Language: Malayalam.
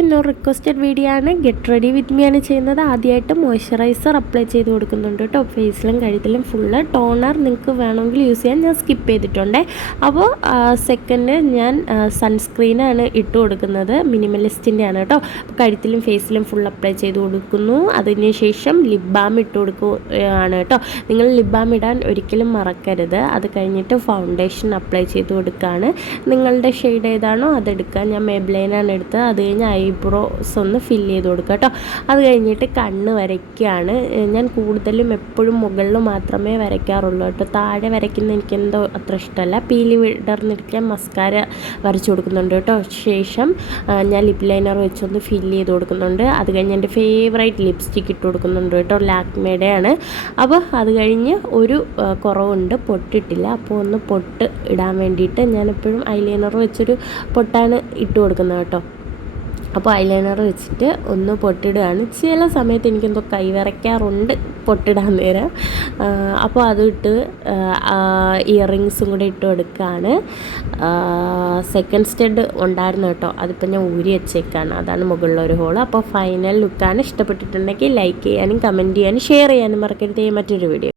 ഇന്നൊരു റിക്വസ്റ്റഡ് വീഡിയോ ആണ്. ഗെറ്റ് റെഡി വിത്ത് മീ ആണ് ചെയ്യുന്നത്. ആദ്യമായിട്ട് മോയ്സ്ചറൈസർ അപ്ലൈ ചെയ്ത് കൊടുക്കുന്നുണ്ട് കേട്ടോ. ഫേസിലും കഴുത്തിലും ഫുള്ള്. ടോണർ നിങ്ങൾക്ക് വേണമെങ്കിൽ യൂസ് ചെയ്യാൻ ഞാൻ സ്കിപ്പ് ചെയ്തിട്ടുണ്ട്. അപ്പോൾ സെക്കൻഡ് ഞാൻ സൺസ്ക്രീനാണ് ഇട്ട് കൊടുക്കുന്നത്. മിനിമലിസ്റ്റിൻ്റെ ആണ് കേട്ടോ. അപ്പോൾ കഴുത്തിലും ഫേസിലും ഫുൾ അപ്ലൈ ചെയ്ത് കൊടുക്കുന്നു. അതിന് ശേഷം ലിപ് ബാം ഇട്ട് കൊടുക്കുകയാണ് കേട്ടോ. നിങ്ങൾ ലിപ് ബാം ഇടാൻ ഒരിക്കലും മറക്കരുത്. അത് കഴിഞ്ഞിട്ട് ഫൗണ്ടേഷൻ അപ്ലൈ ചെയ്ത് കൊടുക്കുകയാണ്. നിങ്ങളുടെ ഷെയ്ഡ് ഏതാണോ അതെടുക്കുക. ഞാൻ മേബ്ലൈനാണ് എടുത്തത്. അത് കഴിഞ്ഞ് ഐബ്രോസ് ഒന്ന് ഫില്ല് ചെയ്ത് കൊടുക്കുക കേട്ടോ. അത് കഴിഞ്ഞിട്ട് കണ്ണ് വരയ്ക്കുകയാണ്. ഞാൻ കൂടുതലും എപ്പോഴും മുകളിൽ മാത്രമേ വരയ്ക്കാറുള്ളൂ കേട്ടോ. താഴെ വരയ്ക്കുന്ന എനിക്കെന്തോ അത്ര ഇഷ്ടമല്ല. പീലി വിടർന്നിരിക്കാൻ മസ്കാര വരച്ചു കൊടുക്കുന്നുണ്ട് കേട്ടോ. ശേഷം ഞാൻ ലിപ് ലൈനർ വെച്ചൊന്ന് ഫില്ല് ചെയ്ത് കൊടുക്കുന്നുണ്ട്. അത് കഴിഞ്ഞ് എൻ്റെ ഫേവറേറ്റ് ലിപ്സ്റ്റിക്ക് ഇട്ട് കൊടുക്കുന്നുണ്ട് കേട്ടോ. ലാക്മേയുടെ ആണ്. അപ്പോൾ അത് കഴിഞ്ഞ് ഒരു കുറവുണ്ട്, പൊട്ടിട്ടില്ല. അപ്പോൾ ഒന്ന് പൊട്ട് ഇടാൻ വേണ്ടിയിട്ട് ഞാനെപ്പോഴും ഐലൈനർ വെച്ചൊരു പൊട്ടാണ് ഇട്ട് കൊടുക്കുന്നത് കേട്ടോ. അപ്പോൾ ഐലൈനർ വെച്ചിട്ട് ഒന്ന് പൊട്ടിടുകയാണ്. ചില സമയത്ത് എനിക്കെന്തോ കൈ വിറയ്ക്കാറുണ്ട് പൊട്ടിടാൻ നേരം. അപ്പോൾ അതിട്ട് ഇയറിങ്സും കൂടെ ഇട്ട് കൊടുക്കുകയാണ്. സെക്കൻഡ് സ്റ്റഡ് ഉണ്ടായിരുന്നു കേട്ടോ. അതിപ്പോൾ ഞാൻ ഊരി വെച്ചേക്കാണ്. അതാണ് മുകളിലൊരു ഹോള്. അപ്പോൾ ഫൈനൽ ലുക്കാണ്. ഇഷ്ടപ്പെട്ടിട്ടുണ്ടെങ്കിൽ ലൈക്ക് ചെയ്യാനും കമൻറ്റ് ചെയ്യാനും ഷെയർ ചെയ്യാനും മറക്കരുത്. മറ്റൊരു വീഡിയോ.